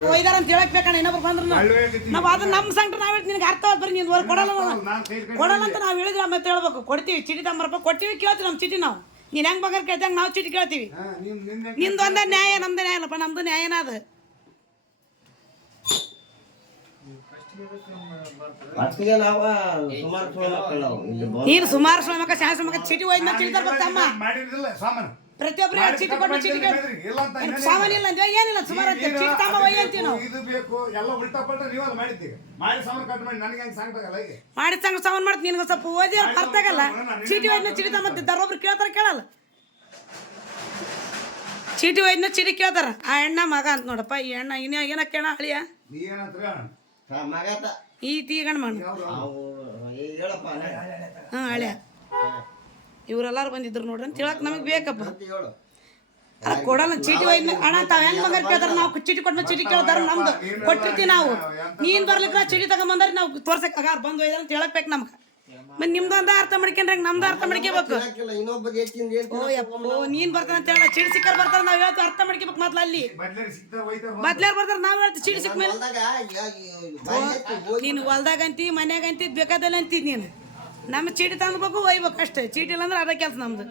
ಒಯ್ದಾರ ಅಂತ ಹೇಳಕ್ ಬೇಕಣ್ಣ ಇನ್ನೊಬ್ರು ಬಂದ್ರು ನಾವು ಅದು ನಮ್ಮ ಸಂಕಟ ನಾವು ಹೇಳ್ತೀವಿ ನಿನಗೆ ಅರ್ಥ ಆದ್ ಬರ್ರಿ ನೀನು ಕೊಡಲ್ಲ ಕೊಡಲ್ಲ ಅಂತ ನಾವು ಹೇಳಿದ್ರೆ ಮತ್ತೆ ಹೇಳ್ಬೇಕು ಕೊಡ್ತೀವಿ ಚೀಟಿ ತಗೊಂಬರಪ್ಪ ಕೊಡ್ತೀವಿ ಕೇಳ್ತೀವಿ ನಮ್ಮ ಚೀಟಿ ನಾವು ನೀನು ಹೆಂಗೆ ಬಂಗಾರ ಕೇಳ್ದಂಗೆ ನಾವು ಚೀಟಿ ಕೇಳ್ತೀವಿ ನಿಂದು ಒಂದೇ ನ್ಯಾಯ ನಮ್ದು ನ್ಯಾಯ ಇಲ್ಲಪ್ಪ ನಮ್ದು ನ್ಯಾಯನ ಅದು ನೀನು ಸುಮಾರು ಶ್ರಮಕ್ಕ ಶಾಸ ಮಕ್ಕ ಚೀಟಿ ಹೋಯ್ತು ಚೀಟಿ ತರ್ಬೇಕಮ್ಮ ಪ್ರತಿಯೊಬ್ಬರು ಚೀಟಿ ಕೊಟ್ಟು ಚೀಟಿ ಸಾಮಾನ್ಯ ಇಲ್ಲ ಅಂದ್ರೆ ಏನಿಲ್ಲ ಸುಮಾರು ಚೀಟಿ ತಮ್ಮ ಒಯ್ಯ ಅಂತೀವಿ ನಾವು ಮಾಡಿ ಸಂಘ ಸಾಮಾನು ಮಾಡ್ತೀವಿ ನಿನ್ಗೆ ಸ್ವಲ್ಪ ಓದಿ ಅರ್ಥ ಆಗಲ್ಲ ಚೀಟಿ ಹೋಯ್ನ ಚೀಟಿ ತಮ್ಮ ದರೊಬ್ರು ಕೇಳ್ತಾರೆ ಕೇಳಲ್ಲ ಚೀಟಿ ಹೋಯ್ನ ಚೀಟಿ ಕೇಳ್ತಾರ ಆ ಹೆಣ್ಣ ಮಗ ಅಂತ ನೋಡಪ್ಪ ಈ ಹೆಣ್ಣ ಇನ್ನ ಏನ ಕೇಳ ಅಳಿಯ ಈ ತೀಗಣ್ಣ ಮಣ್ಣು ಹಾಂ ಹಳೆಯ ಇವರೆಲ್ಲರೂ ಬಂದಿದ್ರು ನೋಡ್ರಿ ಅಂತ ಹೇಳಕ್ ನಮಗೆ ಬೇಕಪ್ಪ ಅಲ್ಲ ಕೊಡಲ್ಲ ಚೀಟಿ ಒಯ್ದು ಅಣ್ಣ ತಾವ್ ಹೆಂಗ್ ಬಂಗಾರ ಕೇಳ್ತಾರ ನಾವು ಚೀಟಿ ಕೊಟ್ಟು ಚೀಟಿ ಕೇಳ್ತಾರ ನಮ್ದು ಕೊಟ್ಟಿರ್ತೀವಿ ನಾವು ನೀನ್ ಬರ್ಲಿಕ್ಕೆ ಚೀಟಿ ತಗೊಂಬಂದ್ರೆ ನಾವು ತೋರ್ಸಕ್ ಆಗ ಬಂದು ಒಯ್ದಾರ ಅಂತ ಹೇಳಕ್ ಬೇಕು ನಮ್ಗೆ ಮತ್ತೆ ನಿಮ್ದು ಒಂದ ಅರ್ಥ ಮಾಡ್ಕೊಂಡ್ರೆ ನಮ್ದು ಅರ್ಥ ಮಾಡ್ಕೋಬೇಕು ನೀನ್ ಬರ್ತಾನ ಅಂತ ಹೇಳ ಚೀಟಿ ಸಿಕ್ಕಾರ ಬರ್ತಾರ ನಾವ್ ಹೇಳ್ತೀವಿ ಅರ್ಥ ಮಾಡ್ಕೋಬೇಕು ಮೊದ್ಲು ಅಲ್ಲಿ ಬದ್ಲಾರ್ ಬರ್ತಾರ ನಾವ್ ಹೇಳ್ತೀವಿ ಚೀಟಿ ಸಿಕ್ಕ ಮೇಲೆ ನೀನು ಹೊಲ್ದಾಗ ಅಂತಿ ಮನ್ಯಾಗ ಅಂತಿದ್ ಬೇಕಾದಲ್ಲ ಅಂತಿದ್ ನೀನು ನಮ್ಮ ಚೀಟಿ ತಂದ್ಬೇಕು ಒಯ್ಬೇಕು ಅಷ್ಟೇ ಚೀಟಿ ಇಲ್ಲ ಅಂದ್ರೆ ಅದೇ ಕೆಲಸ ನಮ್ದು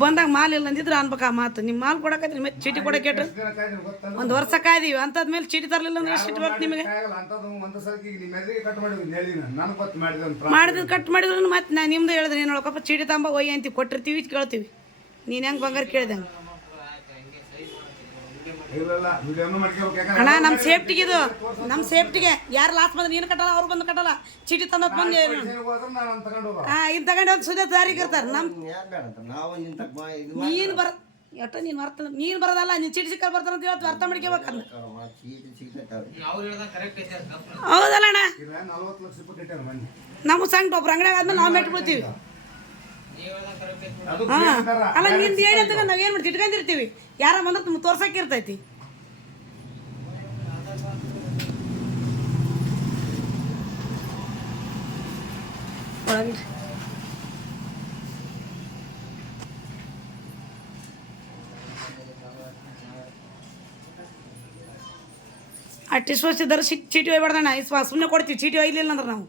ಬಂದಾಗ ಮಾಲ್ ಇಲ್ಲ ಅಂದಿದ್ರೆ ಅನ್ಬೇಕು ಆ ಮಾತು ನಿಮ್ಮ ಮಾಲ್ ಕೊಡಕತ್ರಿ ಮತ್ತೆ ಚೀಟಿ ಕೊಡಕ್ಕೆ ಒಂದು ವರ್ಷ ಕಾಯ್ದೀವಿ ಅಂಥದ್ಮೇಲೆ ಚೀಟಿ ತರಲಿಲ್ಲ ಅಂದ್ರೆ ಎಷ್ಟು ಬರ್ತು ನಿಮಗೆ ಮಾಡಿದ್ರೆ ಕಟ್ ಮಾಡಿದ್ರು ಮತ್ತೆ ನಾ ನಿಮ್ದು ಹೇಳಿದ್ರೆ ಏನು ಹೇಳಕಪ್ಪ ಚೀಟಿ ತಂಬ ಒಯ್ಯ ಅಂತೀವಿ ಕೊಟ್ಟಿರ್ತೀವಿ ಕೇಳ್ತೀವಿ ನೀನು ಹೆಂಗೆ ಬಂಗಾರ ಕೇಳಿದಂಗೆ ಅಣ್ಣ ನಮ್ಮ ಸೇಫ್ಟಿಗೆ ಇದು ನಮ್ಮ ಸೇಫ್ಟಿಗೆ ಯಾರು ಲಾಸ್ಟ್ ಬಂದ್ರೆ ನೀನು ಕಟ್ಟಲ್ಲ ಅವ್ರು ಬಂದು ಕಟ್ಟಲ್ಲ ಚೀಟಿ ತಂದೋದು ಬಂದು ಹಾಂ ಇದು ತಗೊಂಡು ಒಂದು ಸುದ್ದಿ ದಾರಿಗೆ ಇರ್ತಾರೆ ನಮ್ಮ ನೀನು ಬರ ಎಷ್ಟ ನೀನು ಅರ್ಥ ನೀನು ಬರೋದಲ್ಲ ನೀನು ಚೀಟಿ ಸಿಕ್ಕ ಬರ್ತಾರ ಅಂತ ಹೇಳ್ತೀವಿ ಅರ್ಥ ಮಾಡ್ಕೋಬೇಕಂದ ಹೌದಲ್ಲ ಅಣ್ಣ ನಮ್ಮ ಸಂಘ ಒಬ್ರು ಅಂಗಡಿಯಾಗ ಆದ್ಮೇಲೆ ನಾವು ಮೆಟ್ಬಿಡ್ತೀವಿ ಹಾಂ ಅಲ್ಲ ನಿಂದು ಹೇಳಿ ಅಂತ ನಾವು ಏನು ಮಾಡ್ತೀವಿ ಇಟ್ಕೊಂಡಿರ್ತೀವಿ ಯಾರ ಬಂದ್ರೆ ತುಂಬ ತೋರ್ಸಕ್ಕೆ ಇರ್ತೈತಿ ಅಟ್ಟಿಷ್ಟು ವರ್ಷ ಇದ್ದಾರೆ ಚೀಟಿ ಒಯ್ಬಾರ್ದಣ್ಣ ಸುಮ್ಮನೆ ಕೊಡ್ತೀವಿ ಚೀಟಿ ಒಯ್ಲಿಲ್ಲ ಅಂದ್ರೆ ನಾವು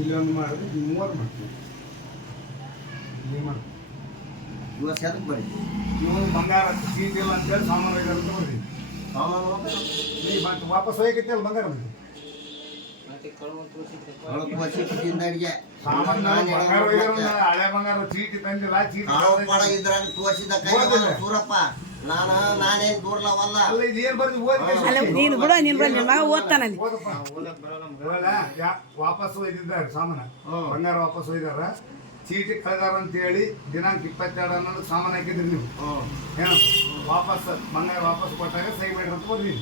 ಇಲ್ಲೊಂದು ಮಾಡಿದ್ರೆ ಮೂವರು ಮಾಡ್ತೀವಿ ಇವತ್ತು ಎದಕ್ಕೆ ಬರೀ ಇವನು ಬಂಗಾರ ಚೀಟಿ ಇಲ್ಲ ಅಂತೇಳಿ ಸಾಮಾನು ಒಯ್ದಾರ ಅಂತ ಬರ್ತೀವಿ ಸಾಮಾನು ವಾಪಸ್ ಹೋಗೈತಿ ಅಲ್ಲ ಬಂಗಾರ ಹಳೆ ಬಂಗಾರ ಚೀಟಿ ತಂದಿಲ್ಲ ಚೀಟಿ ಸೂರಪ್ಪ ನಾನೇನು ದೂರ್ಲವಲ್ಲ ನೀನು ಕೂಡ ನೀನು ಬರಲಿ ಮಗ ಓದ್ತಾನಲ್ಲಿ ವಾಪಸ್ ಒಯ್ದಿದ್ದಾರೆ ಸಾಮಾನ ಬಂಗಾರ ವಾಪಸ್ ಒಯ್ದಾರ ಚೀಟಿ ಕಳೆದಾರ ಅಂತ ಹೇಳಿ ದಿನಾಂಕ 22 ಅನ್ನೋದು ಸಾಮಾನು ಹಾಕಿದ್ರಿ ನೀವು ಏನು ವಾಪಸ್ ಬಂಗಾರ ವಾಪಸ್ ಕೊಟ್ಟಾಗ ಸಹಿ ಬೇಡ್ರಿ ಅಂತ ಬರ್ತೀನಿ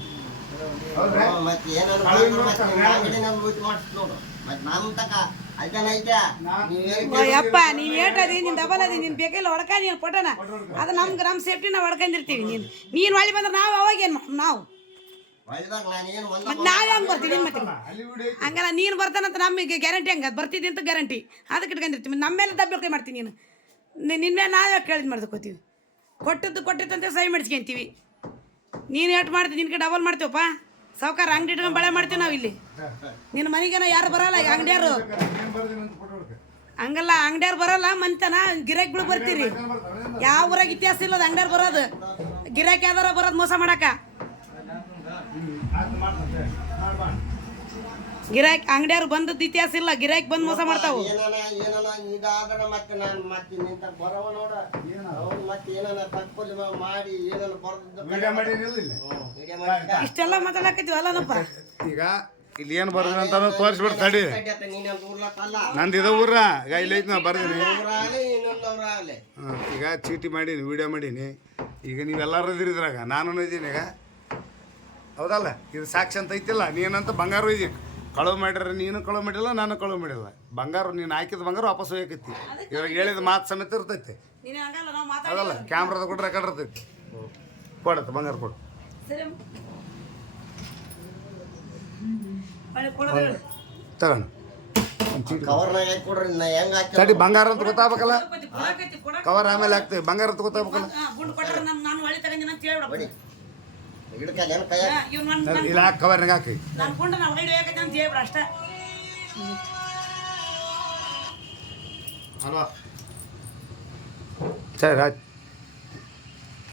ಯಪ್ಪ ನೀನು ಏಟದಿ ನೀನು ಡಬಲ್ ಅದಿ ನೀನು ಬೇಕಿಲ್ಲ ಹೊಡ್ಕ ನೀನು ಕೊಟ್ಟನ ಅದು ನಮ್ಗೆ ನಮ್ಮ ಸೇಫ್ಟಿ ನಾವು ಹೊಡ್ಕೊಂಡಿರ್ತೀವಿ ನೀನು ಹೊಳಿ ಬಂದ್ರೆ ನಾವು ಅವಾಗ ಏನು ನಾವು ಮತ್ತೆ ನಾವೇ ಹಂಗೆ ಬರ್ತೀವಿ ಮತ್ತೆ ಹಂಗಲ್ಲ ನೀನು ಬರ್ತಾನಂತ ನಮಗೆ ಗ್ಯಾರಂಟಿ ಹಂಗೆ ಅದು ಬರ್ತಿದ್ದಿ ಅಂತ ಗ್ಯಾರಂಟಿ ಅದಕ್ಕೆ ಇಟ್ಕೊಂಡಿರ್ತೀವಿ ನಮ್ಮ ಮೇಲೆ ದಬ್ಬೆ ಮಾಡ್ತೀವಿ ನೀನು ನಿನ್ನ ಮೇಲೆ ನಾವೇ ಕೇಳಿದ್ ಮಾಡ್ಕೋತೀವಿ ಕೊಟ್ಟಿತ್ತಂತ ಸಹಿ ಮಾಡಿಸ್ಕೊಂತೀವಿ ನೀನು ಏಟು ಮಾಡ್ತೀವಿ ನಿನ್ಗೆ ಡಬಲ್ ಮಾಡ್ತೀವಪ್ಪ ಸಾವುಕಾರ ಅಂಗಡಿ ಇಟ್ಕೊಂಡು ಬಳೆ ಮಾಡ್ತೀವಿ ನಾವು ಇಲ್ಲಿ ನಿನ್ನ ಮನೆಗೇನೋ ಯಾರು ಬರಲ್ಲ ಅಂಗಡಿಯಾರು ಹಂಗಲ್ಲ ಅಂಗಡಿಯಾರು ಬರಲ್ಲ ಮಂತನ ಗಿರಾಕಿಗಳು ಬರ್ತೀರಿ ಯಾವ ಊರಾಗ ಇತಿಹಾಸ ಇಲ್ಲದ ಅಂಗಡಿಯಾರು ಬರೋದು ಗಿರಾಕಿ ಯಾವ್ದಾರ ಬರೋದು ಮೋಸ ಮಾಡಕ ಗಿರಾಕಿ ಅಂಗಡಿಯಾರು ಬಂದದ್ದು ಇತಿಹಾಸ ಇಲ್ಲ ಗಿರಾಕಿ ಬಂದು ಮೋಸ ಮಾಡ್ತಾವು ಇಷ್ಟೆಲ್ಲ ಮಾತಾಡಕತ್ತೀವಿ ಅಲ್ಲನಪ್ಪ ಈಗ ಇಲ್ಲಿ ಏನು ಬರ್ದಿನಿ ಅಂತ ತೋರಿಸ್ಬಿಡು ತಡಿ. ನಂದು ಇದು ಊರ ಈಗ ಇಲ್ಲಿ ಐತಿ ನಾ ಬರ್ದೀನಿ. ಈಗ ಚೀಟಿ ಮಾಡೀನಿ, ವಿಡಿಯೋ ಮಾಡೀನಿ. ಈಗ ನೀವೆಲ್ಲರೂ ಇದ್ರಾಗ ನಾನು ಇದ್ದೀನಿ ಈಗ, ಹೌದಲ್ಲ? ಇದು ಸಾಕ್ಷಿ ಅಂತ ಐತಿಲ್ಲ. ನೀನಂತ ಬಂಗಾರ ಇದ್ದೀನಿ, ಕಳುವು ಮಾಡಿದ್ರೆ ನೀನು ಕಳುವು ಮಾಡಿಲ್ಲ, ನಾನು ಕಳುವು ಮಾಡಿಲ್ಲ. ಬಂಗಾರ ನೀನು ಹಾಕಿದ ಬಂಗಾರ ವಾಪಸ್ ಹೋಗಕೈತಿ. ಇವಾಗ ಹೇಳಿದ ಮಾತು ಸಮೇತ ಇರ್ತೈತಿ, ಹೌದಲ್ಲ? ಕ್ಯಾಮ್ರಾದ ಕೊಟ್ಟು ರೆಕಾರ್ಡ್ ಇರ್ತೈತಿ. ಕೊಡತ್ತೆ ಬಂಗಾರ ಕೊಡು. ತಗೋಣ ತಡಿ. ಬಂಗಾರ ಅಂತ ಗೊತ್ತಾಗಬೇಕಲ್ಲ, ಕವರ್ ಆಮೇಲೆ ಹಾಕ್ತೇವೆ. ಬಂಗಾರ ಅಂತ ಗೊತ್ತಾಗಬೇಕಲ್ಲ. ಇಲ್ಲ ಕವರ್ನಾಗ ಹಾಕಿ ಅಲ್ವಾ? ಸರಿ ಆಯ್ತು.